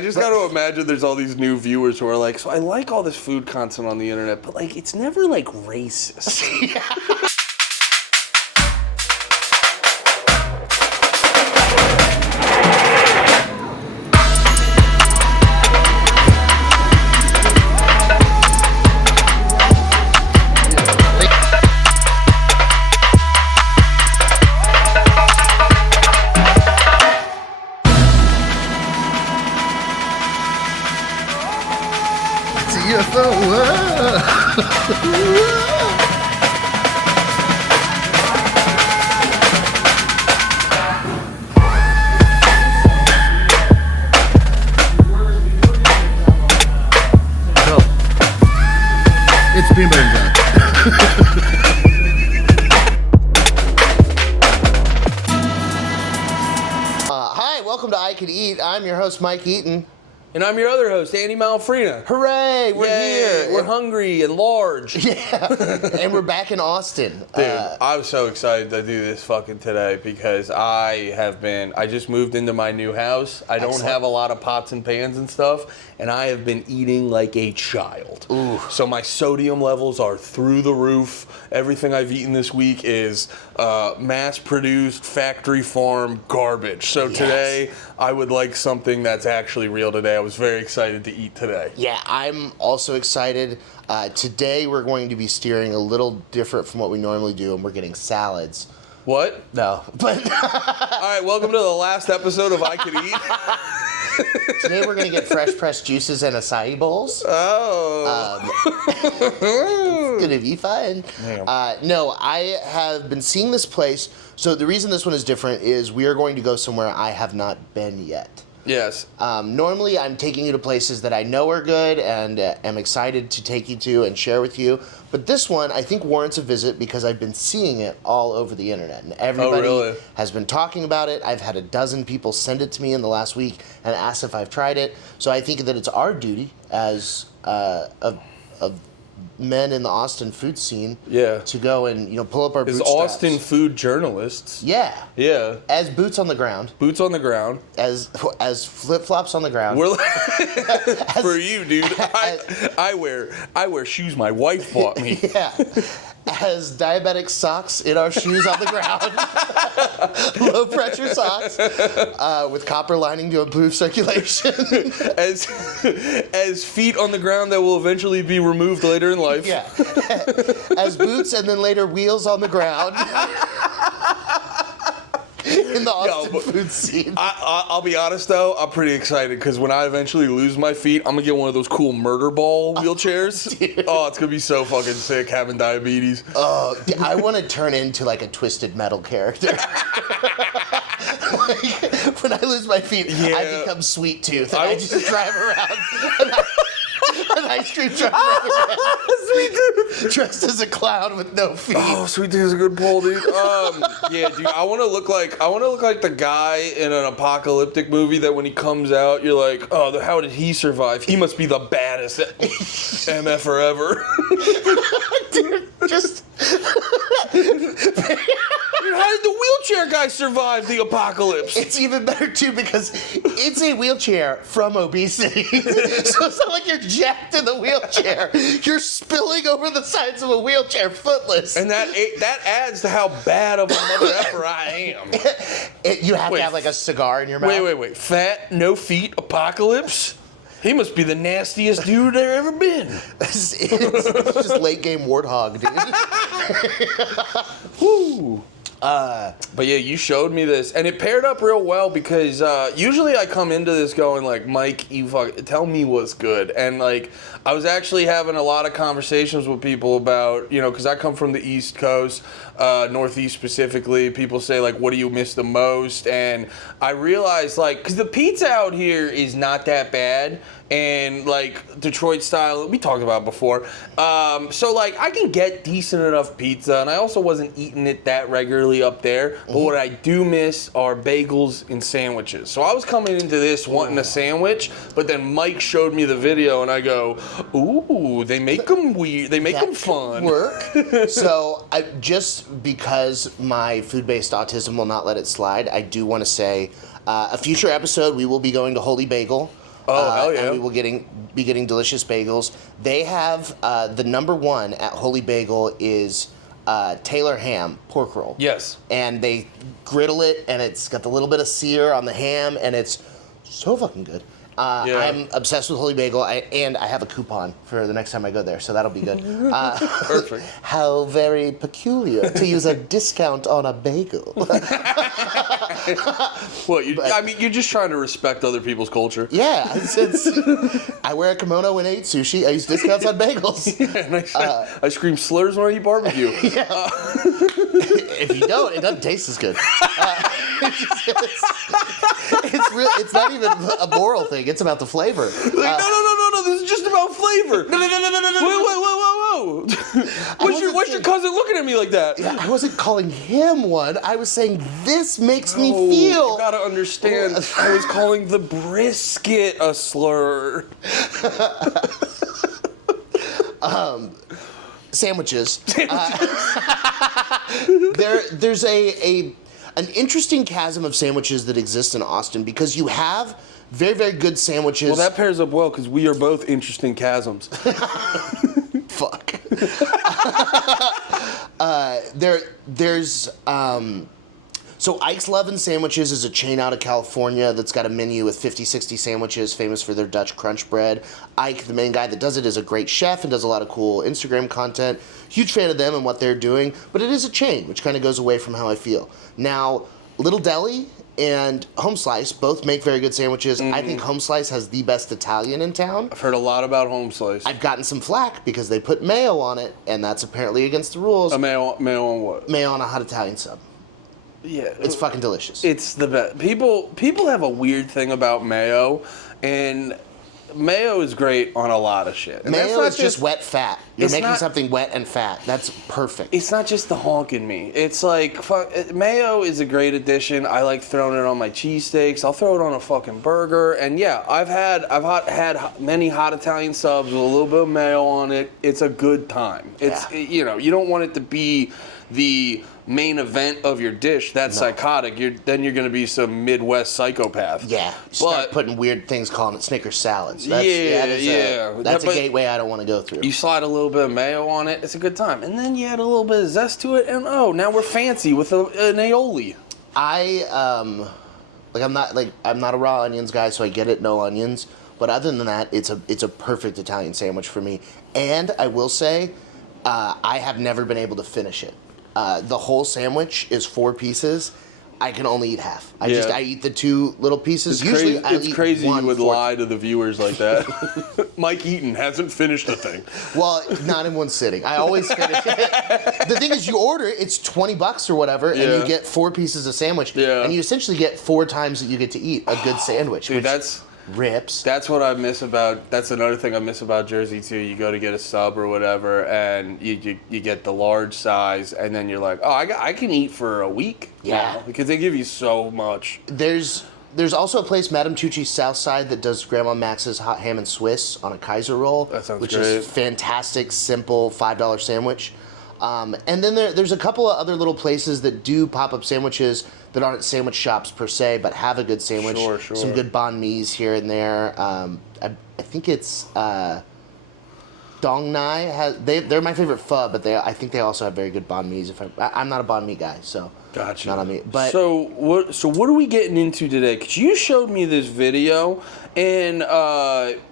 I just got to imagine there's all these new viewers who are like, so I like all this food content on the internet, but like it's never like racist. Yeah. It's peanut butter and jelly. Hi, welcome to I Could Eat. I'm your host, Mike Eaton. And I'm your other host, Andy Malfrina. Hooray, we're here. We're hungry and large. Yeah, and we're back in Austin. Dude, I'm so excited to do this fucking today because I just moved into my new house. I don't have a lot of pots and pans and stuff, and I have been eating like a child. Ooh. So my sodium levels are through the roof. Everything I've eaten this week is mass-produced, factory farm garbage. So today, I would like something that's actually real today. I was very excited to eat today. Yeah, I'm also excited. Today we're going to be steering a little different from what we normally do, and we're getting salads. What? No, but All right, welcome to the last episode of I Could Eat. today we're going to get fresh pressed juices and acai bowls. Oh. It's going to be fun. No, I have been seeing this place. So the reason this one is different is we are going to go somewhere I have not been yet. Yes. Normally, I'm taking you to places that I know are good and am excited to take you to and share with you. But this one, I think, warrants a visit because I've been seeing it all over the internet. And everybody has been talking about it. I've had a dozen people send it to me in the last week and ask if I've tried it. So I think that it's our duty as of men in the Austin food scene to go and pull up our bootstraps. As Austin food journalists. Yeah. Yeah. As boots on the ground. Boots on the ground. As flip-flops on the ground. We're for you, dude. I wear shoes my wife bought me. Yeah. As diabetic socks in our shoes on the ground. Low pressure socks with copper lining to improve circulation. As feet on the ground that will eventually be removed later in life. Yeah. As boots and then later wheels on the ground. In the Austin food scene. I'll be honest though, I'm pretty excited because when I eventually lose my feet, I'm gonna get one of those cool murder ball wheelchairs. Oh, it's gonna be so fucking sick having diabetes. Oh, I want to turn into like a Twisted Metal character. When I lose my feet, I become Sweet Tooth and I just drive around. An ice cream truck Sweet Tooth, dressed as a clown with no feet. Oh, Sweet Tooth is a good pull, dude. Yeah, dude. I want to look like the guy in an apocalyptic movie that when he comes out, you're like, oh, how did he survive? He must be the baddest MFer ever. Dude, just. How did the wheelchair guy survive the apocalypse? It's even better too because it's a wheelchair from obesity. So it's not like you're jacked in the wheelchair. You're spilling over the sides of a wheelchair footless. And that adds to how bad of a mother effer I am. You have to have like a cigar in your mouth. Wait. Fat, no feet, apocalypse? He must be the nastiest dude there ever been. It's just late game warthog, dude. Woo. But yeah, you showed me this, and it paired up real well because usually I come into this going like, Mike, tell me what's good, and like I was actually having a lot of conversations with people about, because I come from the East Coast, Northeast specifically. People say like, what do you miss the most? And I realized because the pizza out here is not that bad. And like Detroit style, we talked about before. So like I can get decent enough pizza, and I also wasn't eating it that regularly up there. But what I do miss are bagels and sandwiches. So I was coming into this wanting a sandwich, but then Mike showed me the video, and I go, ooh, they make them weird. They make them fun. Work. So just because my food-based autism will not let it slide, I do want to say a future episode we will be going to Holy Bagel. Oh, hell yeah. And we will be getting delicious bagels. They have the number one at Holy Bagel is Taylor ham pork roll. Yes. And they griddle it, and it's got the little bit of sear on the ham, and it's so fucking good. I'm obsessed with Holy Bagel, and I have a coupon for the next time I go there, so that'll be good. Perfect. How very peculiar to use a discount on a bagel. Well, I mean, you're just trying to respect other people's culture. Yeah, I wear a kimono and I eat sushi. I use discounts on bagels. Yeah, and I scream slurs when I eat barbecue. Yeah. If you don't, it doesn't taste as good. It's not even a moral thing. It's about the flavor. Like, no. This is just about flavor. No. Whoa. What's your cousin looking at me like that? Yeah, I wasn't calling him one. I was saying this makes me feel. You gotta understand. I was calling the brisket a slur. Sandwiches. There's an interesting chasm of sandwiches that exists in Austin because you have very, very good sandwiches. Well, that pairs up well because we are both interesting chasms. Fuck. So Ike's Lovin' Sandwiches is a chain out of California that's got a menu with 50, 60 sandwiches, famous for their Dutch crunch bread. Ike, the main guy that does it, is a great chef and does a lot of cool Instagram content. Huge fan of them and what they're doing, but it is a chain, which kind of goes away from how I feel. Now, Little Deli and Home Slice both make very good sandwiches. I think Home Slice has the best Italian in town. I've heard a lot about Home Slice. I've gotten some flack because they put mayo on it, and that's apparently against the rules. Mayo on what? Mayo on a hot Italian sub. Yeah. It's fucking delicious. It's the best. People have a weird thing about mayo, and mayo is great on a lot of shit. And mayo is just wet fat. You're making something wet and fat. That's perfect. It's not just the honk in me. It's like, mayo is a great addition. I like throwing it on my cheesesteaks. I'll throw it on a fucking burger. And yeah, I've had many hot Italian subs with a little bit of mayo on it. It's a good time. It's, you don't want it to be the main event of your dish. That's psychotic. Then you're going to be some Midwest psychopath. Yeah. Start putting weird things, calling it Snickers salads. That's a gateway I don't want to go through. You slide a little bit of mayo on it. It's a good time. And then you add a little bit of zest to it, and now we're fancy with an aioli. I'm not a raw onions guy, so I get it, no onions. But other than that, it's a perfect Italian sandwich for me. And I will say, I have never been able to finish it. The whole sandwich is 4 pieces. I can only eat half. I eat the 2 little pieces. It's crazy you would lie to the viewers like that. Mike Eaton hasn't finished a thing. Well, not in one sitting. I always finish it. The thing is, you order it, it's $20 or whatever, and you get 4 pieces of sandwich, and you essentially get 4 times that you get to eat a good sandwich. Dude, which rips. That's what I miss about. That's another thing I miss about Jersey too. You go to get a sub or whatever, and you get the large size, and then you're like, oh, I can eat for a week. Yeah, because they give you so much. There's also a place, Madame Tucci's South Side, that does Grandma Max's hot ham and Swiss on a Kaiser roll, that sounds which great. is fantastic, simple $5 sandwich. And then there's a couple of other little places that do pop-up sandwiches that aren't sandwich shops per se, but have a good sandwich. Sure. Some good banh mi's here and there. I think it's Dong Nai. They're my favorite pho, but I think they also have very good banh mi's. I'm not a banh mi guy, so gotcha. Not on me. But so what are we getting into today? Because you showed me this video, and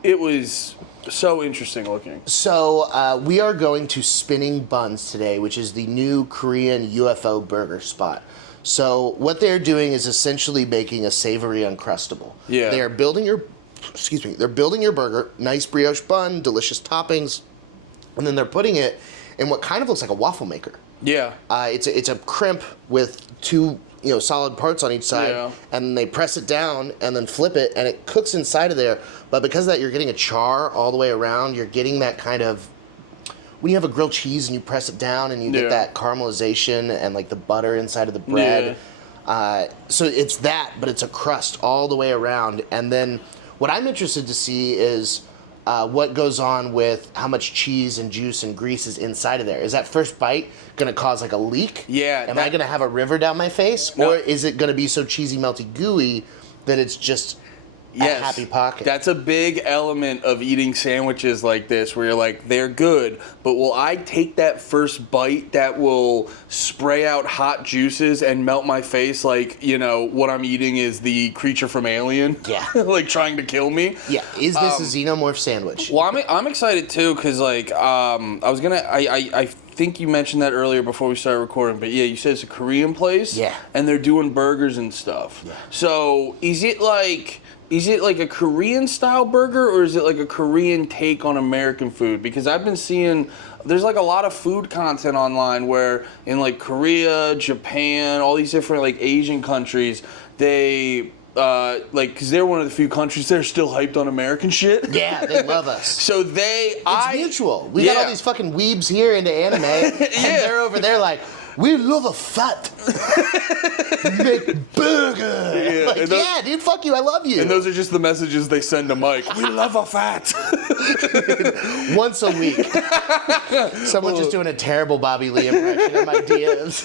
it was so interesting looking. So we are going to Spinning Buns today, which is the new Korean UFO burger spot. So what they're doing is essentially making a savory Uncrustable. Yeah. They're building your burger, nice brioche bun, delicious toppings, and then they're putting it in what kind of looks like a waffle maker. Yeah. It's a crimp with 2 solid parts on each side, and they press it down and then flip it, and it cooks inside of there. But because of that, you're getting a char all the way around. You're getting that kind of, when you have a grilled cheese and you press it down and you get that caramelization and like the butter inside of the bread. So it's that, but it's a crust all the way around. And then what I'm interested to see is what goes on with how much cheese and juice and grease is inside of there. Is that first bite going to cause like a leak? Yeah. Am I going to have a river down my face? No. Or is it going to be so cheesy, melty, gooey that it's just Yes. Happy Pocket. That's a big element of eating sandwiches like this, where you're like, they're good, but will I take that first bite that will spray out hot juices and melt my face like, what I'm eating is the creature from Alien? Yeah. Like trying to kill me? Yeah. Is this a xenomorph sandwich? Well, I'm excited too, because I think you mentioned that earlier before we started recording, but yeah, you said it's a Korean place. Yeah. And they're doing burgers and stuff. Yeah. So is it like a Korean style burger, or is it like a Korean take on American food? Because I've been seeing there's like a lot of food content online where in like Korea, Japan, all these different like Asian countries, they because they're one of the few countries that are still hyped on American shit. Yeah, they love us. So it's mutual. We got all these fucking weebs here into anime, and they're over there like, we love a fat McBurger. Yeah, yeah, dude, fuck you, I love you. And those are just the messages they send to Mike. We love a fat. Once a week. Someone's just doing a terrible Bobby Lee impression in my DMs.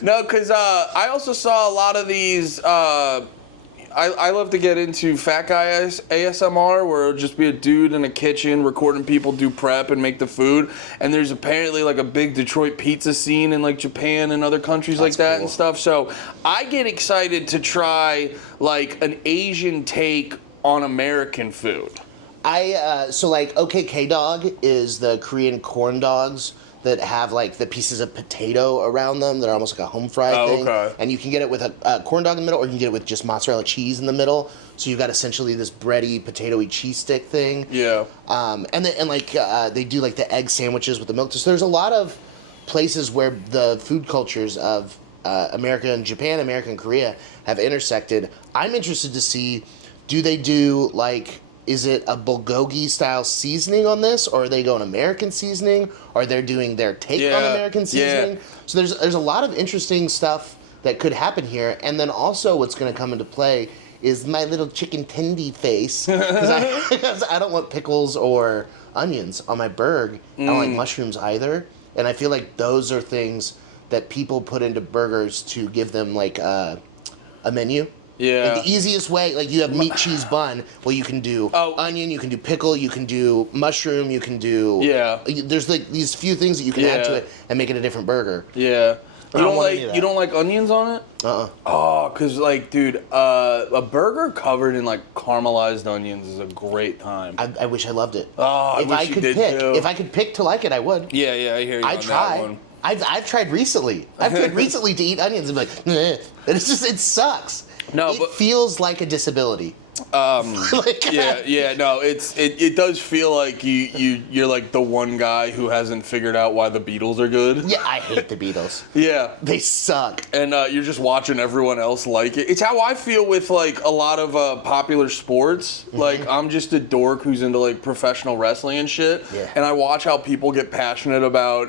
No, because I also saw a lot of these. I love to get into fat guy ASMR, where it'll just be a dude in a kitchen recording people do prep and make the food. And there's apparently like a big Detroit pizza scene in like Japan and other countries like that and stuff. So I get excited to try like an Asian take on American food. OKK dog is the Korean corn dogs that have like the pieces of potato around them that are almost like a home fried thing. Okay. And you can get it with a corn dog in the middle, or you can get it with just mozzarella cheese in the middle. So you've got essentially this bready, potatoy cheese stick thing. Yeah. They do like the egg sandwiches with the milk. So there's a lot of places where the food cultures of America and Japan, America and Korea have intersected. I'm interested to see, do they do like, is it a bulgogi style seasoning on this, or are they going American seasoning, or they're doing their take on American seasoning? Yeah. So there's a lot of interesting stuff that could happen here. And then also what's going to come into play is my little chicken tendy face, because I don't want pickles or onions on my burg. I don't like mushrooms either. And I feel like those are things that people put into burgers to give them like a menu. Yeah. Like the easiest way, like you have meat, cheese, bun. Well, you can do onion, you can do pickle, you can do mushroom, you can do... Yeah. There's like these few things that you can add to it and make it a different burger. Yeah. You don't like onions on it? Oh, because like, dude, a burger covered in like caramelized onions is a great time. I wish I loved it. Oh, I wish you did too. If I could pick to like it, I would. Yeah, I hear you on that one. I've tried recently. I've tried recently to eat onions and be like, and it's just, it sucks. No, it feels like a disability. It does feel like you're like the one guy who hasn't figured out why the Beatles are good. Yeah, I hate the Beatles. Yeah, they suck. And you're just watching everyone else like it. It's how I feel with like a lot of popular sports. Mm-hmm. Like I'm just a dork who's into like professional wrestling and shit. Yeah. And I watch how people get passionate about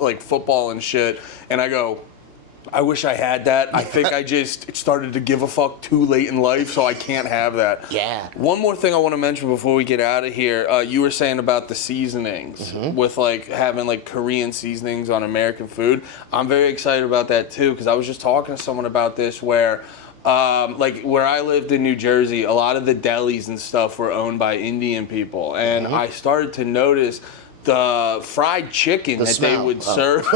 like football and shit, and I go, I wish I had that. I think I just started to give a fuck too late in life, so I can't have that. Yeah. One more thing I want to mention before we get out of here. You were saying about the seasonings, with like having like Korean seasonings on American food. I'm very excited about that too, because I was just talking to someone about this where like where I lived in New Jersey, a lot of the delis and stuff were owned by Indian people. And I started to notice the fried chicken they would serve.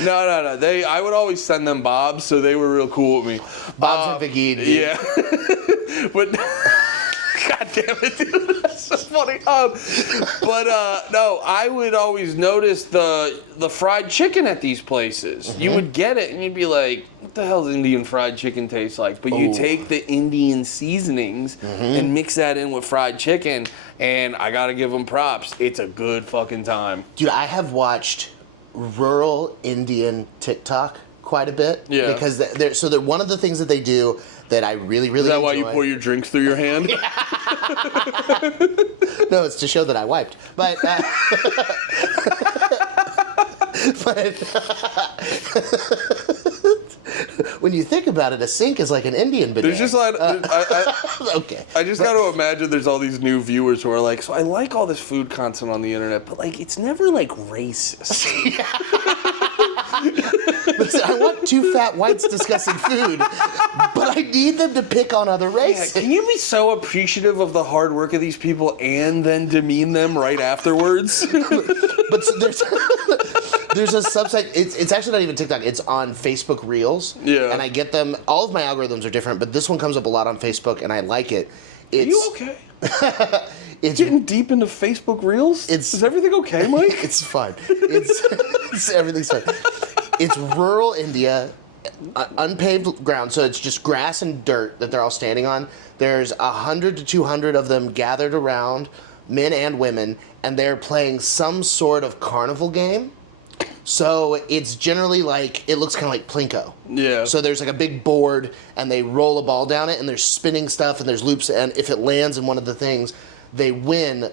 No. I would always send them Bob's, so they were real cool with me. Bob's and Biggie, dude. Yeah. But God damn it, dude. That's so funny. No, I would always notice the fried chicken at these places. You would get it and you'd be like, what the hell does Indian fried chicken taste like? But you take the Indian seasonings and mix that in with fried chicken, and I gotta give them props. It's a good fucking time. Dude, I have watched rural Indian TikTok quite a bit. Yeah. Because they're one of the things that they do that I really, really enjoy. Is that why you pour your drinks through your hand? No, it's to show that I wiped. But... when you think about it, a sink is like an Indian bidet. There's just like... okay. I just got to imagine there's all these new viewers who are like, so I like all this food content on the internet, but like it's never like racist. Listen, I want two fat whites discussing food, but I need them to pick on other races. Can you be so appreciative of the hard work of these people and then demean them right afterwards? But so there's a subsect. It's actually not even TikTok. It's on Facebook Reels. Yeah. And I get them. All of my algorithms are different, but this one comes up a lot on Facebook, and I like it. Are you okay? It's Getting deep into Facebook Reels? Is everything okay, Mike? It's fun. Everything's fun. It's rural India, unpaved ground, so it's just grass and dirt that they're all standing on. There's 100 to 200 of them gathered around, men and women, and they're playing some sort of carnival game. So it's generally like, it looks kind of like Plinko. Yeah. So there's like a big board, and they roll a ball down it, and they're spinning stuff, and there's loops, and if it lands in one of the things, they win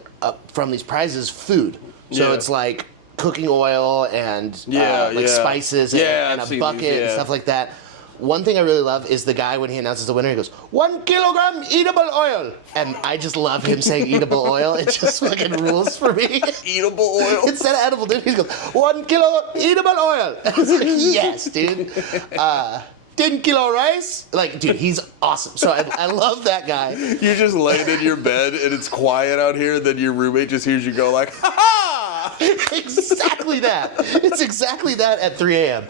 from these prizes food. So it's like cooking oil and spices and a bucket and stuff like that. One thing I really love is the guy, when he announces the winner, he goes, 1 kilogram eatable oil. And I just love him saying eatable oil. It just fucking rules for me. Eatable oil? Instead of edible, dude, he goes, 1 kilo eatable oil. I was like, yes, dude. 10 kilo rice. Like, dude, he's awesome. So I love that guy. You're just laying in your bed and it's quiet out here, and then your roommate just hears you go like, ha ha! Exactly that. It's exactly that at 3 a.m.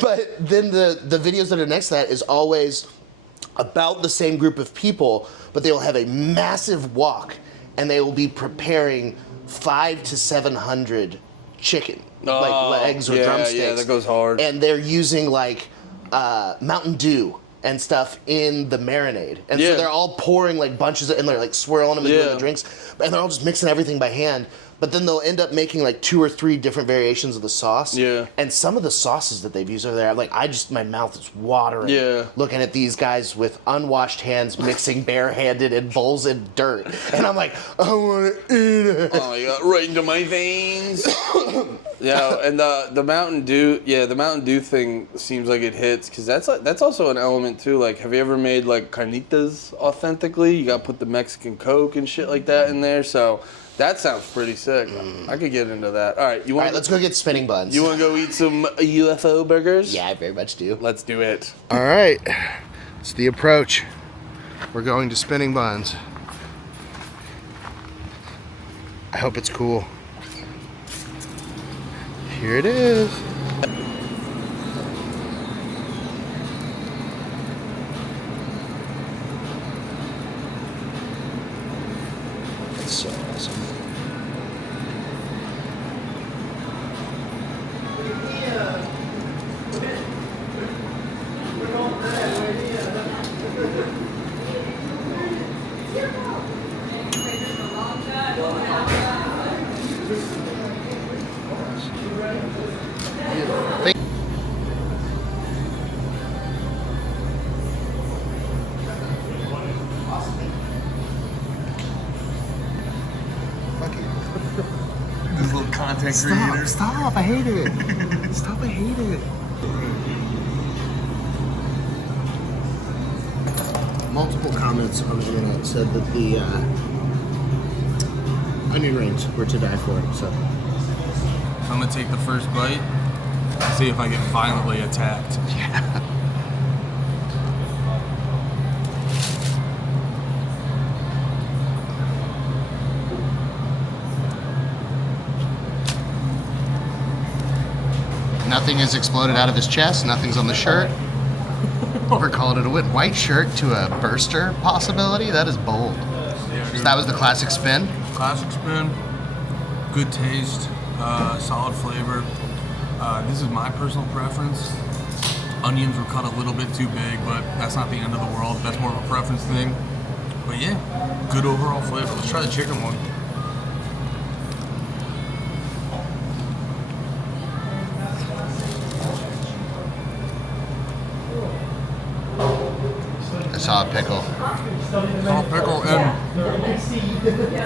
But then the videos that are next to that is always about the same group of people, but they will have a massive wok, and they will be preparing 500 to 700 chicken. Like legs or drumsticks. Yeah, that goes hard. And they're using like Mountain Dew and stuff in the marinade. And so they're all pouring like bunches and they're like swirling them and doing the drinks. And they're all just mixing everything by hand. But then they'll end up making like 2 or 3 different variations of the sauce. Yeah. And some of the sauces that they've used over there, like my mouth is watering looking at these guys with unwashed hands mixing barehanded in bowls and dirt. And I'm like, I want to eat it. Oh, you got right into my veins. Yeah, and the Mountain Dew, the Mountain Dew thing seems like it hits, because that's also an element too. Like, have you ever made like carnitas authentically? You got to put the Mexican Coke and shit like that in there. So that sounds pretty sick. I could get into that. All right, let's go get spinning buns. You want to go eat some UFO burgers? Yeah, I very much do. Let's do it. All right, it's the approach. We're going to Spinning Buns. I hope it's cool. Here it is. That's so awesome. These little content creators. Stop, I hate it. Stop, I hate it. Multiple comments on the internet said that the onion rings were to die for. So I'm gonna take the first bite and see if I get violently attacked. yeah. Nothing has exploded out of his chest. Nothing's on the shirt. We're calling it a win. White shirt to a burster possibility? That is bold. So that was the classic spin? Classic spin, good taste, solid flavor. This is my personal preference. Onions were cut a little bit too big, but that's not the end of the world. That's more of a preference thing. But yeah, good overall flavor. Let's try the chicken one. I saw a pickle. Pickle, and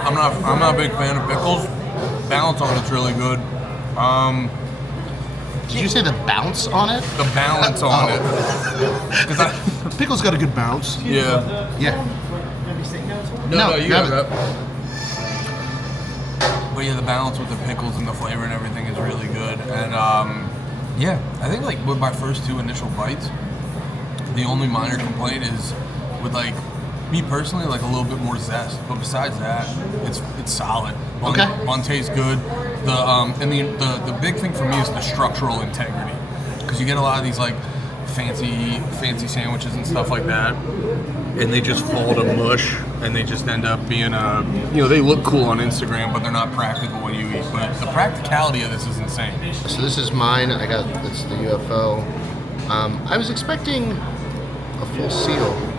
I'm not a big fan of pickles. Balance on it's really good. Did you say the bounce on it? The balance on it. Pickle's got a good bounce. Yeah. Yeah. No, you grab got it. that. But yeah, the balance with the pickles and the flavor and everything is really good. And yeah, I think like with my first 2 initial bites, the only minor complaint is with like me personally, like a little bit more zest. But besides that, it's solid. Bun tastes good. The big thing for me is the structural integrity, because you get a lot of these like fancy sandwiches and stuff like that, and they just fall to mush, and they just end up being they look cool on Instagram, but they're not practical when you eat. But the practicality of this is insane. So this is mine. It's the UFO. I was expecting a full seal.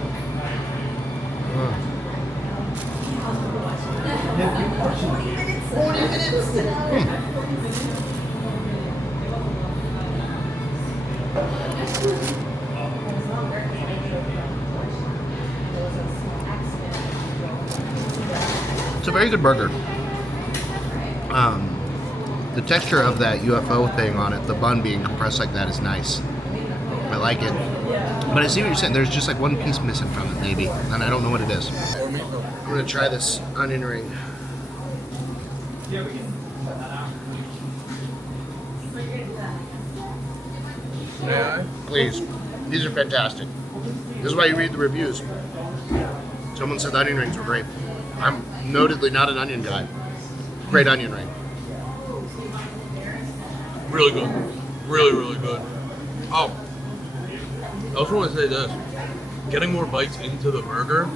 It's a very good burger. The texture of that UFO thing on it, the bun being compressed like that, is nice. I like it. But I see what you're saying. There's just like one piece missing from it, maybe, and I don't know what it is. I'm gonna try this onion ring. Yeah. Please. These are fantastic. This is why you read the reviews. Someone said the onion rings were great. I'm notedly not an onion guy. Great onion ring. Really good. Really good. Oh, I also want to say this. Getting more bites into the burger,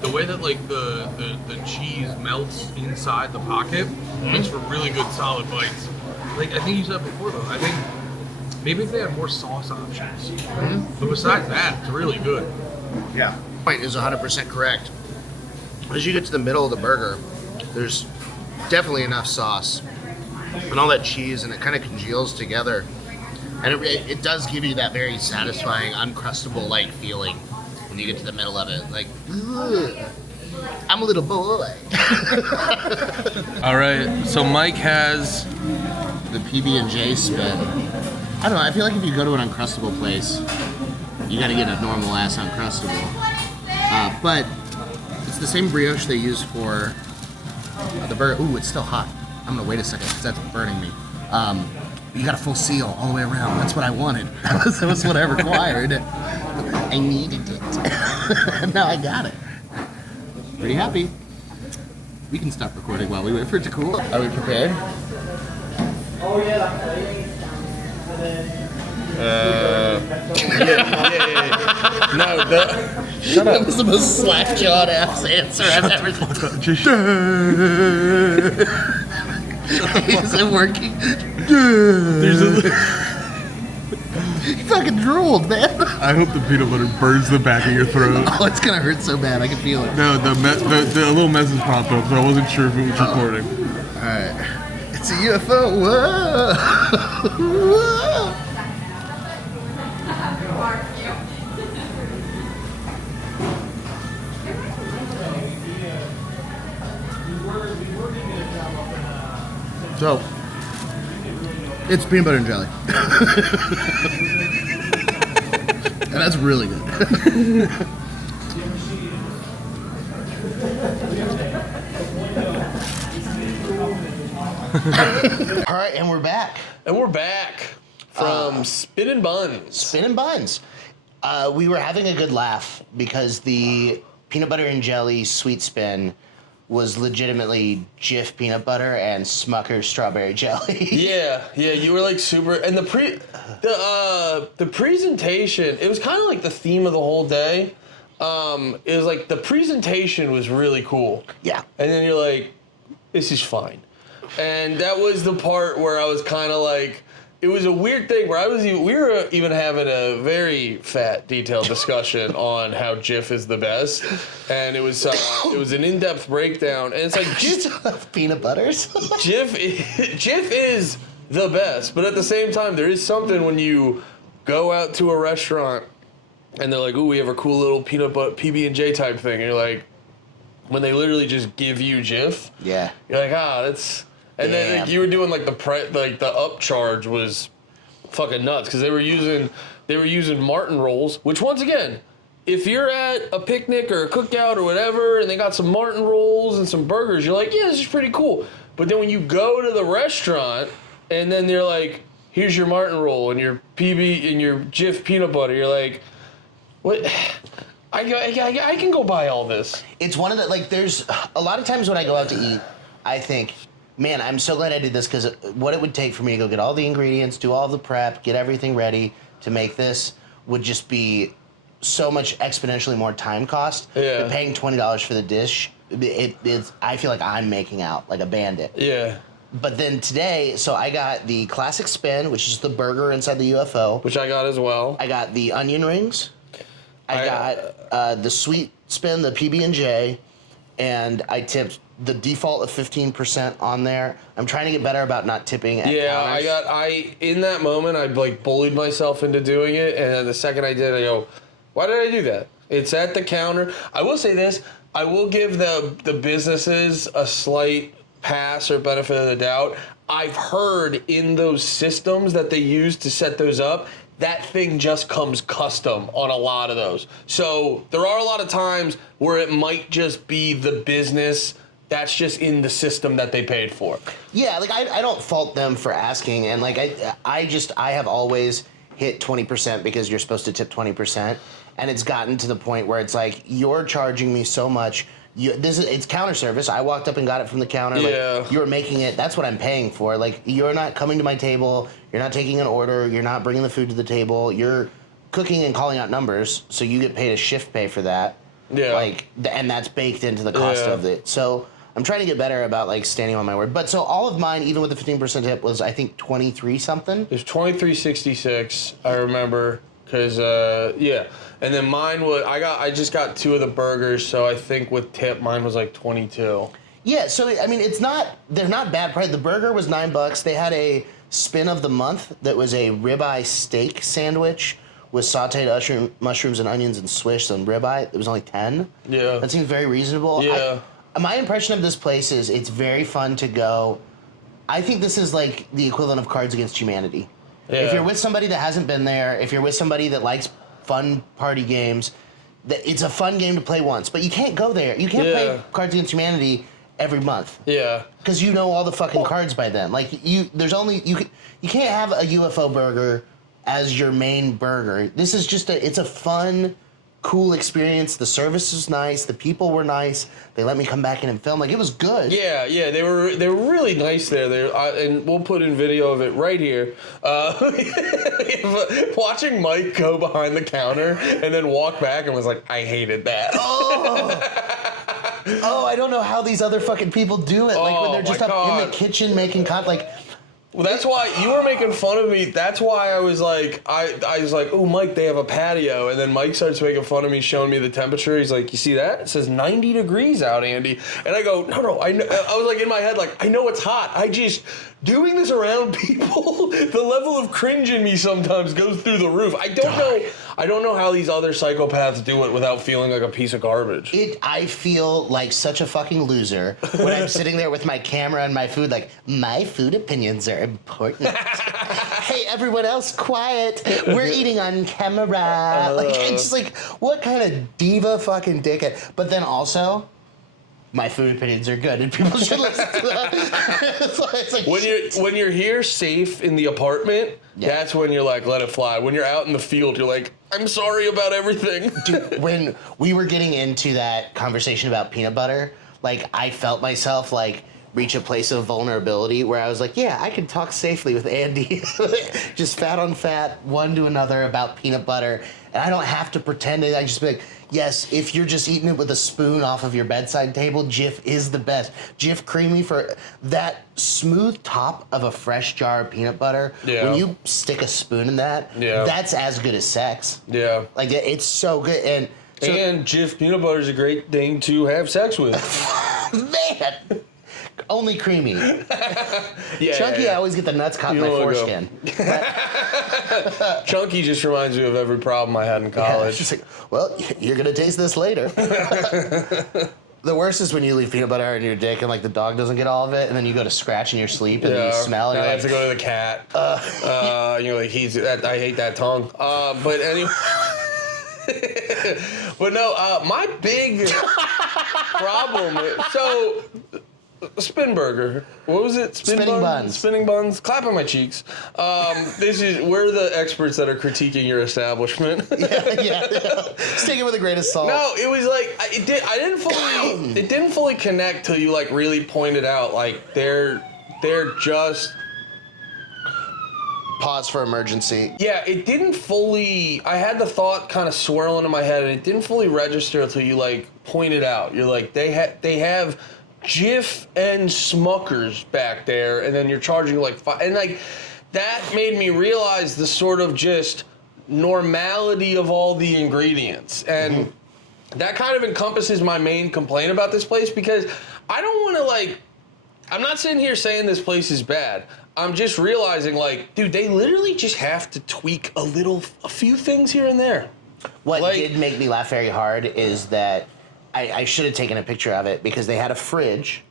the way that like the cheese melts inside the pocket makes for really good solid bites. Like I think you said before though, I think maybe if they had more sauce options. But besides that, it's really good. Yeah. Point is 100% correct. As you get to the middle of the burger, there's definitely enough sauce and all that cheese, and it kind of congeals together. And it does give you that very satisfying, uncrustable-like feeling when you get to the middle of it. Like, ugh, I'm a little boy. All right, so Mike has The PB&J spin. I don't know, I feel like if you go to an Uncrustable place, you gotta get a normal-ass Uncrustable. But it's the same brioche they use for the burger. Ooh, it's still hot. I'm gonna wait a second because that's burning me. You got a full seal all the way around. That's what I wanted. That was what I required. I needed it. Now I got it. Pretty happy. We can stop recording while we wait for it to cool. Are we prepared? Oh yeah. yeah. No, Shut up. That was the most slack-jawed ass answer I've ever done. Is it working? You fucking drooled, man. I hope the peanut butter burns the back of your throat. Oh, it's gonna hurt so bad. I can feel it. No, the little message popped up, so I wasn't sure if it was recording. Alright. It's a UFO. Whoa! Whoa! So, it's peanut butter and jelly. And that's really good. All right, and we're back. And we're back from Spinnin' Buns. Spinnin' Buns. We were having a good laugh because the peanut butter and jelly sweet spin was legitimately Jif peanut butter and Smucker's strawberry jelly. Yeah, you were like super, and the presentation, it was kind of like the theme of the whole day. It was like the presentation was really cool. Yeah. And then you're like, this is fine. And that was the part where I was kind of like, it was a weird thing where we were even having a very fat, detailed discussion on how Jif is the best, and it was an in-depth breakdown, and it's like Jif peanut butters. Jif is the best, but at the same time, there is something when you go out to a restaurant and they're like, "Ooh, we have a cool little peanut butter PB&J type thing," and you're like, when they literally just give you Jif, Yeah. you're like, that's. And then like, you were doing like the upcharge was fucking nuts because they were using Martin rolls, which once again, if you're at a picnic or a cookout or whatever and they got some Martin rolls and some burgers, you're like, yeah, this is pretty cool. But then when you go to the restaurant and then they're like, here's your Martin roll and your PB and your Jif peanut butter, you're like, what? I can go buy all this. It's one of the, like, there's a lot of times when I go out to eat, I think, man, I'm so glad I did this, because what it would take for me to go get all the ingredients, do all the prep, get everything ready to make this would just be so much exponentially more time cost. Yeah. But paying $20 for the dish, I feel like I'm making out like a bandit. Yeah. But then today, so I got the classic spin, which is the burger inside the UFO. Which I got as well. I got the onion rings. I got the sweet spin, the PB&J, and I tipped the default of 15% on there. I'm trying to get better about not tipping at counters. In that moment, I like bullied myself into doing it, and then the second I did, I go, why did I do that? It's at the counter. I will say this, I will give the businesses a slight pass or benefit of the doubt. I've heard in those systems that they use to set those up, that thing just comes custom on a lot of those. So there are a lot of times where it might just be the business that's just in the system that they paid for. Yeah, like I don't fault them for asking, and like I have always hit 20% because you're supposed to tip 20%, and it's gotten to the point where it's like, you're charging me so much. It's counter service. I walked up and got it from the counter. Yeah. Like, you're making it. That's what I'm paying for. Like, you're not coming to my table. You're not taking an order. You're not bringing the food to the table. You're cooking and calling out numbers, so you get paid a shift pay for that. Yeah. Like, and that's baked into the cost of it. So I'm trying to get better about like standing on my word. But so all of mine, even with the 15% tip, was I think 23 something. It was 23.66. I remember. Cause and then mine was I just got 2 of the burgers, so I think with tip mine was like 22. Yeah, so I mean they're not bad price. The burger was $9. They had a spin of the month that was a ribeye steak sandwich with sauteed mushrooms and onions and swish and ribeye. It was only 10. Yeah, that seems very reasonable. Yeah, my impression of this place is it's very fun to go. I think this is like the equivalent of Cards Against Humanity. Yeah. If you're with somebody that hasn't been there, if you're with somebody that likes fun party games, it's a fun game to play once. But you can't go there. You can't play Cards Against Humanity every month. Yeah. Because you know all the fucking cards by then. Like you can't have a UFO burger as your main burger. This is just it's a fun, cool experience. The service was nice. The people were nice. They let me come back in and film. Like, it was good. Yeah, they were really nice there. And we'll put in video of it right here. Watching Mike go behind the counter and then walk back and was like, I hated that. Oh, I don't know how these other fucking people do it. Like when they're just up in the kitchen making content. Like, well, that's why you were making fun of me. That's why I was like, I was like, oh, Mike, they have a patio. And then Mike starts making fun of me, showing me the temperature. He's like, you see that? It says 90 degrees out, Andy. And I go, no, I know. I was like in my head, like, I know it's hot. I just, doing this around people, the level of cringe in me sometimes goes through the roof. I don't know how these other psychopaths do it without feeling like a piece of garbage. I feel like such a fucking loser when I'm sitting there with my camera and my food, like, my food opinions are important. Hey, everyone else, quiet. We're eating on camera. Like, it's just like, what kind of diva fucking dickhead? But then also, my food opinions are good, and people should listen to that. It's like, when you're here safe in the apartment, that's when you're like, let it fly. When you're out in the field, you're like, I'm sorry about everything. Dude, when we were getting into that conversation about peanut butter, like, I felt myself like reach a place of vulnerability where I was like, yeah, I can talk safely with Andy. Just fat on fat, one to another about peanut butter. And I don't have to pretend it. I just be like, yes, if you're just eating it with a spoon off of your bedside table, Jif is the best. Jif Creamy, for that smooth top of a fresh jar of peanut butter. Yeah. When you stick a spoon in that, that's as good as sex. Yeah. Like, it's so good. And Jif peanut butter is a great thing to have sex with. Man. Only creamy. Chunky, I always get the nuts caught in my foreskin. Chunky just reminds me of every problem I had in college. It's just like, well, you're going to taste this later. The worst is when you leave peanut butter in your dick and like the dog doesn't get all of it, and then you go to scratch in your sleep and you smell it. I have to go to the cat. You're like, I hate that tongue. But anyway. But no, my big problem. So Spin burger. What was it? Spinning buns. Spinning buns. Clap on my cheeks. We're the experts that are critiquing your establishment. yeah. Just take it with a grain of salt. No, it was like it didn't fully connect till you like really pointed out like they're just. Pause for emergency. Yeah, it didn't fully. I had the thought kind of swirling in my head, and it didn't fully register until you like pointed out. You're like they have Jif and Smuckers back there, and then you're charging like and like that made me realize the sort of just normality of all the ingredients, and that kind of encompasses my main complaint about this place because I don't want to like. I'm not sitting here saying this place is bad. I'm just realizing, like, dude, they literally just have to tweak a few things here and there. What like, did make me laugh very hard is that I should have taken a picture of it because they had a fridge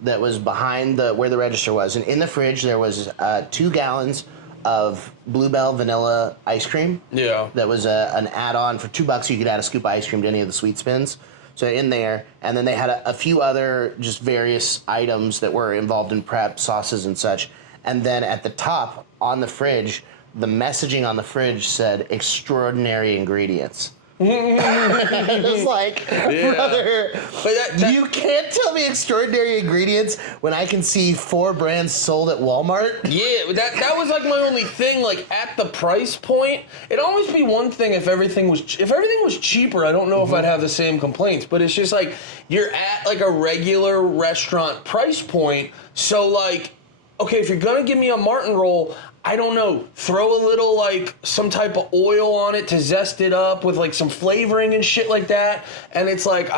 that was behind where the register was, and in the fridge there was 2 gallons of Bluebell vanilla ice cream. Yeah. That was an add-on for $2. You could add a scoop of ice cream to any of the sweet spins. So in there, and then they had a few other just various items that were involved in prep, sauces and such. And then at the top on the fridge, the messaging on the fridge said extraordinary ingredients. It was like, brother, but you can't tell me extraordinary ingredients when I can see 4 brands sold at Walmart. Yeah, that was like my only thing. Like at the price point, it'd always be one thing if everything was cheaper. I don't know if I'd have the same complaints. But it's just like you're at like a regular restaurant price point. So like, okay, if you're gonna give me a Martin roll, I don't know, throw a little like some type of oil on it to zest it up with like some flavoring and shit like that. And it's like,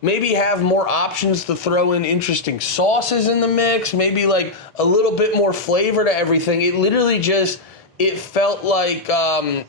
maybe have more options to throw in interesting sauces in the mix. Maybe like a little bit more flavor to everything. It literally just, it felt like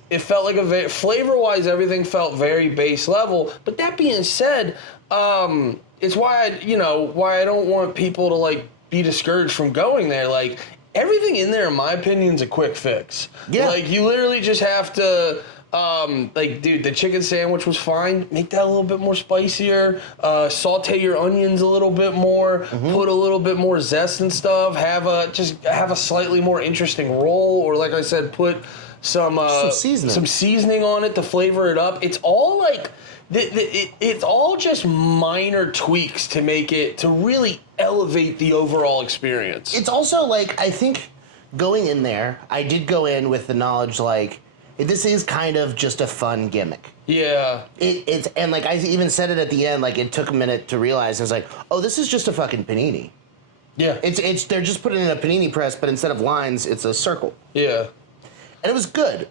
flavor-wise, everything felt very base level. But that being said, it's why I don't want people to like be discouraged from going there. Like, everything in there, in my opinion, is a quick fix. Yeah. Like, you literally just have to, dude, the chicken sandwich was fine. Make that a little bit more spicier. Saute your onions a little bit more. Put a little bit more zest and stuff. Have a slightly more interesting roll. Or, like I said, put some seasoning on it to flavor it up. It's all like... It's all just minor tweaks to make it, to really elevate the overall experience. It's also like, I think going in there, I did go in with the knowledge like, this is kind of just a fun gimmick. Yeah. It's and like I even said it at the end, like it took a minute to realize. I was like, oh, this is just a fucking panini. Yeah. It's they're just putting in a panini press, but instead of lines, it's a circle. Yeah. And it was good.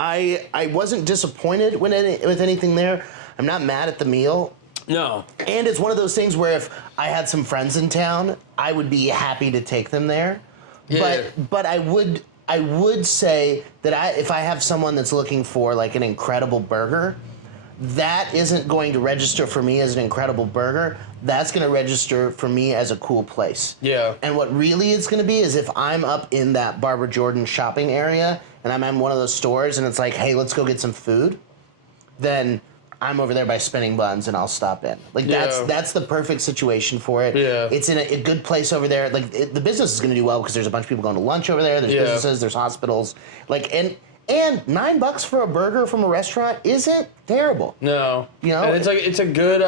I wasn't disappointed with anything there. I'm not mad at the meal. No. And it's one of those things where if I had some friends in town, I would be happy to take them there. Yeah. But I would say that if I have someone that's looking for like an incredible burger, that isn't going to register for me as an incredible burger. That's going to register for me as a cool place. Yeah. And what really it's going to be is if I'm up in that Barbara Jordan shopping area and I'm in one of those stores and it's like, hey, let's go get some food, then I'm over there by Spinning Buns and I'll stop in. Like that's the perfect situation for it. Yeah. It's in a good place over there. Like the business is going to do well because there's a bunch of people going to lunch over there. There's businesses, there's hospitals. Like and $9 for a burger from a restaurant isn't terrible. No. You know, and it's a good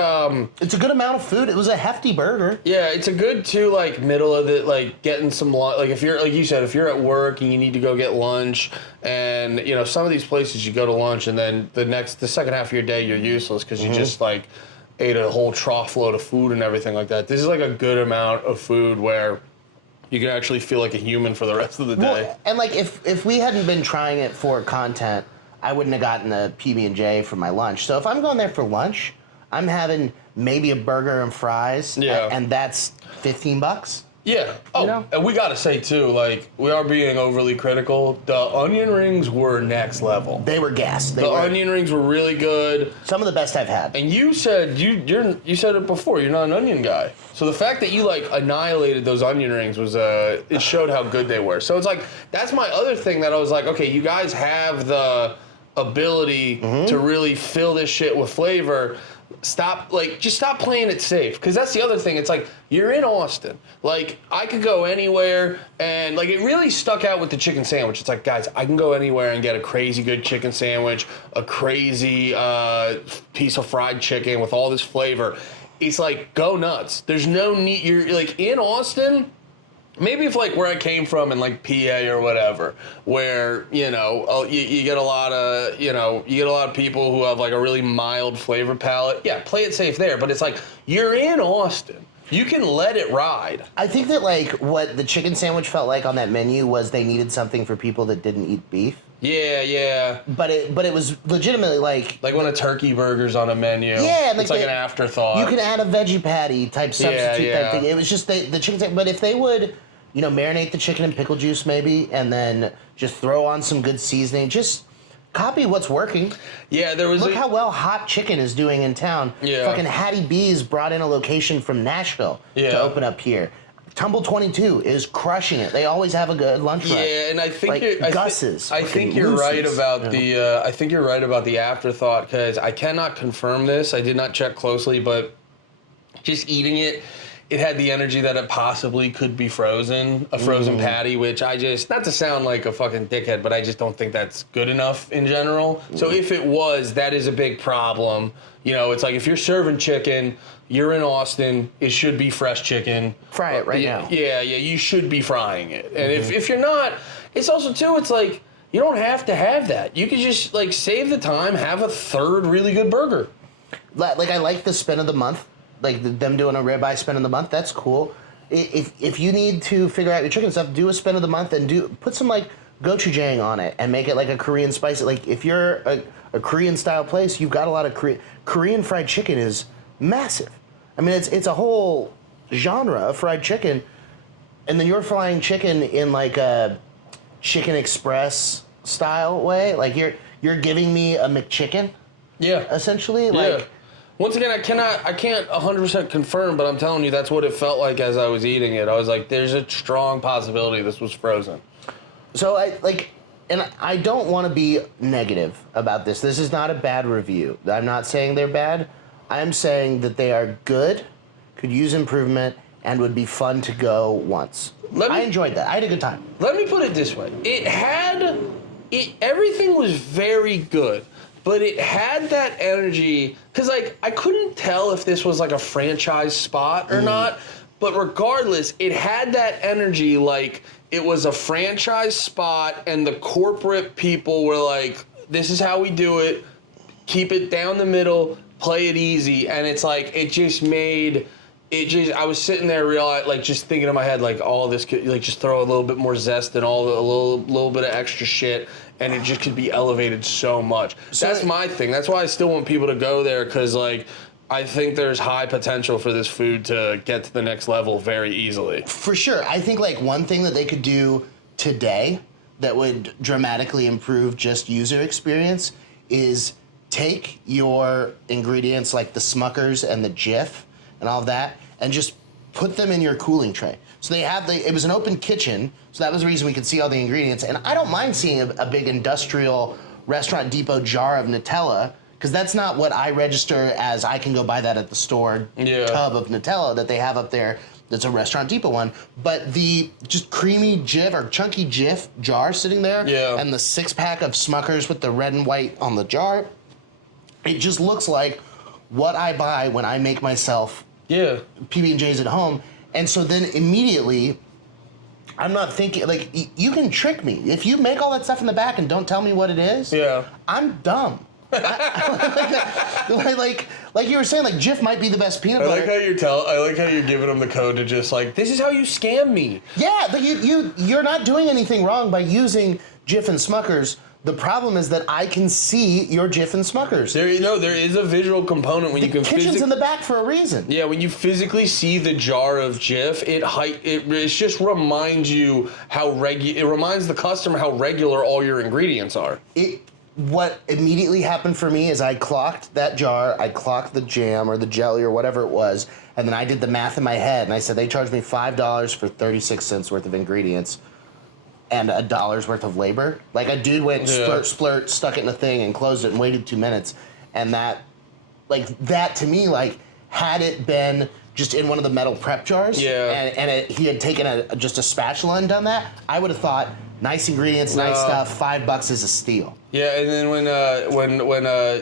it's a good amount of food. It was a hefty burger. Yeah, it's a good too, like middle of the like getting some like if you're like you said, if you're at work and you need to go get lunch, and some of these places you go to lunch and then the second half of your day you're useless because you just like ate a whole trough load of food and everything like that. This is like a good amount of food where you can actually feel like a human for the rest of the day. Well, and like if we hadn't been trying it for content, I wouldn't have gotten the PB&J for my lunch. So if I'm going there for lunch, I'm having maybe a burger and fries, and that's $15. Yeah. Oh, and we gotta say too, like we are being overly critical. The onion rings were next level. They were gas. Onion rings were really good. Some of the best I've had. And you said you said it before. You're not an onion guy. So the fact that you like annihilated those onion rings was it showed how good they were. So it's like that's my other thing that I was like, okay, you guys have the ability to really fill this shit with flavor. just stop playing it safe. Because that's the other thing. It's like, you're in Austin. Like, I could go anywhere, and like, it really stuck out with the chicken sandwich. It's like, guys, I can go anywhere and get a crazy good chicken sandwich, a crazy piece of fried chicken with all this flavor. It's like, go nuts. There's no need. You're like, in Austin, maybe if like where I came from in like PA or whatever, where you get a lot of people who have like a really mild flavor palette. Yeah, play it safe there. But it's like, you're in Austin. You can let it ride. I think that like what the chicken sandwich felt like on that menu was they needed something for people that didn't eat beef. Yeah. But it was legitimately like when a turkey burger's on a menu. Yeah, it's like an afterthought. You can add a veggie patty type substitute type thing. It was just the chicken. But if they would, marinate the chicken in pickle juice maybe, and then just throw on some good seasoning, just copy what's working. Yeah, there was. Look how well Hot Chicken is doing in town. Yeah. Fucking Hattie B's brought in a location from Nashville to open up here. Tumble 22 is crushing it. They always have a good lunch rush. Yeah, and I think like Gus's. I think you're right about the. I think you're right about the afterthought, because I cannot confirm this. I did not check closely, but just eating it, it had the energy that it possibly could be frozen, a frozen patty, which I just, not to sound like a fucking dickhead, but I just don't think that's good enough in general. So if it was, that is a big problem. It's like, if you're serving chicken, you're in Austin, it should be fresh chicken. Fry it right now. Yeah, you should be frying it. And if you're not, it's also too, it's like, you don't have to have that. You could just like save the time, have a third really good burger. Like I like the spin of the month. Like them doing a ribeye spin of the month, that's cool. If you need to figure out your chicken stuff, do a spin of the month and put some like gochujang on it and make it like a Korean spicy. Like if you're a Korean style place, you've got a lot of Korean fried chicken is massive. I mean, it's a whole genre of fried chicken, and then you're frying chicken in like a Chicken Express style way. Like you're giving me a McChicken. Yeah. Essentially, like. Yeah. Once again, I can't 100% confirm, but I'm telling you, that's what it felt like as I was eating it. I was like, there's a strong possibility this was frozen. So I don't want to be negative about this. This is not a bad review. I'm not saying they're bad. I'm saying that they are good, could use improvement, and would be fun to go once. I enjoyed that. I had a good time. Let me put it this way. Everything was very good. But it had that energy, because like I couldn't tell if this was like a franchise spot or not, but regardless, it had that energy like it was a franchise spot, and the corporate people were like, this is how we do it, keep it down the middle, play it easy, and it's like, I was sitting there just thinking in my head, like, all this could, like, just throw a little bit more zest and a little bit of extra shit, and it just could be elevated so much. So that's my thing. That's why I still want people to go there, because, like, I think there's high potential for this food to get to the next level very easily. For sure. I think, like, one thing that they could do today that would dramatically improve just user experience is take your ingredients like the Smuckers and the Jif and all of that, and just put them in your cooling tray. So it was an open kitchen, so that was the reason we could see all the ingredients. And I don't mind seeing a big industrial Restaurant Depot jar of Nutella, because that's not what I register as. I can go buy that at the store tub of Nutella that they have up there. That's a Restaurant Depot one. But the just creamy Jif or chunky Jif jar sitting there, and the 6-pack of Smuckers with the red and white on the jar, it just looks like what I buy when I make myself PB&Js at home. And so then immediately, I'm not thinking, like, you can trick me. If you make all that stuff in the back and don't tell me what it is, I'm dumb. Like you were saying, like, Jif might be the best peanut butter. I like how you're giving them the code to just, like, this is how you scam me. Yeah, but you're not doing anything wrong by using Jif and Smuckers. The problem is that I can see your Jif and Smuckers. There is a visual component when you can. The kitchen's in the back for a reason. Yeah, when you physically see the jar of Jif, it just reminds you it reminds the customer how regular all your ingredients are. What immediately happened for me is I clocked that jar, I clocked the jam or the jelly or whatever it was, and then I did the math in my head, and I said they charged me $5 for 36 cents worth of ingredients and $1 worth of labor. Like, a dude went splurt, stuck it in a thing and closed it and waited 2 minutes, and that like that to me, like had it been just in one of the metal prep jars, and he had taken just a spatula and done that, I would have thought nice ingredients, nice stuff, $5 is a steal. Yeah, and then when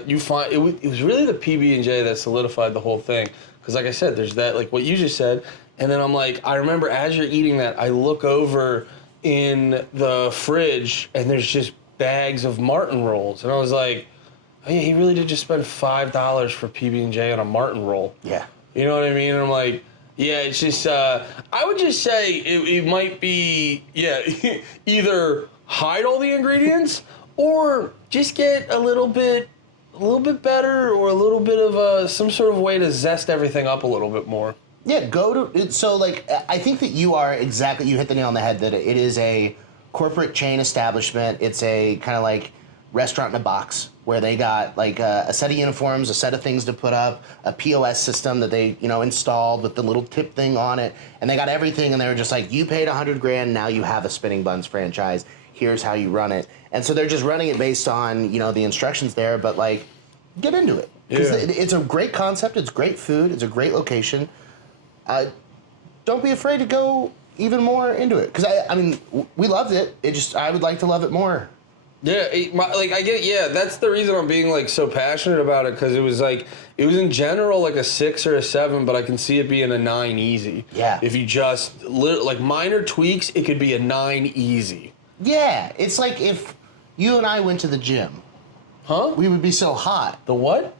you find it was really the PB&J that solidified the whole thing, because like I said, there's that, like what you just said, and then I'm like, I remember as you're eating that, I look over in the fridge and there's just bags of Martin rolls, and I was like, oh yeah, he really did just spend $5 for PB&J on a Martin roll. Yeah. You know what I mean? And I'm like, yeah, it's just, I would just say it might be, either hide all the ingredients or just get a little bit better, or a little bit of some sort of way to zest everything up a little bit more. Yeah, so like, I think that you hit the nail on the head, that it is a corporate chain establishment. It's a kind of like restaurant in a box, where they got like a set of uniforms, a set of things to put up, a POS system that they, installed with the little tip thing on it, and they got everything, and they were just like, you paid $100,000, now you have a Spinning Buns franchise, here's how you run it. And so they're just running it based on, the instructions there, but like, get into it. Because it's a great concept, it's great food, it's a great location. Don't be afraid to go even more into it. Because, I mean, we loved it, I would like to love it more. Yeah, I get it. Yeah, that's the reason I'm being like so passionate about it, because it was in general like a 6 or a 7, but I can see it being a 9 easy. Yeah. If you just like minor tweaks, it could be a 9 easy. Yeah, it's like if you and I went to the gym. Huh? We would be so hot. The what?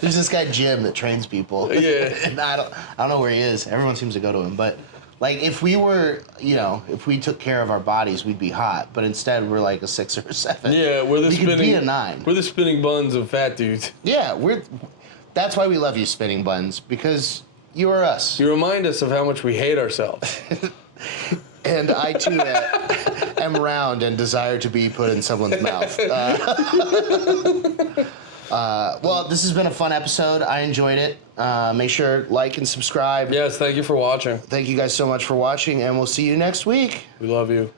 There's this guy Jim that trains people. Yeah. And I don't know where he is. Everyone seems to go to him, but. Like, if we were, if we took care of our bodies, we'd be hot. But instead, we're like a 6 or a 7. Yeah, we could be a 9. We're the Spinning Buns of fat dudes. Yeah, that's why we love you, Spinning Buns, because you are us. You remind us of how much we hate ourselves. And I, too, am round and desire to be put in someone's mouth. Well, this has been a fun episode. I enjoyed it. Make sure like and subscribe. Yes, thank you for watching. Thank you guys so much for watching, and we'll see you next week. We love you.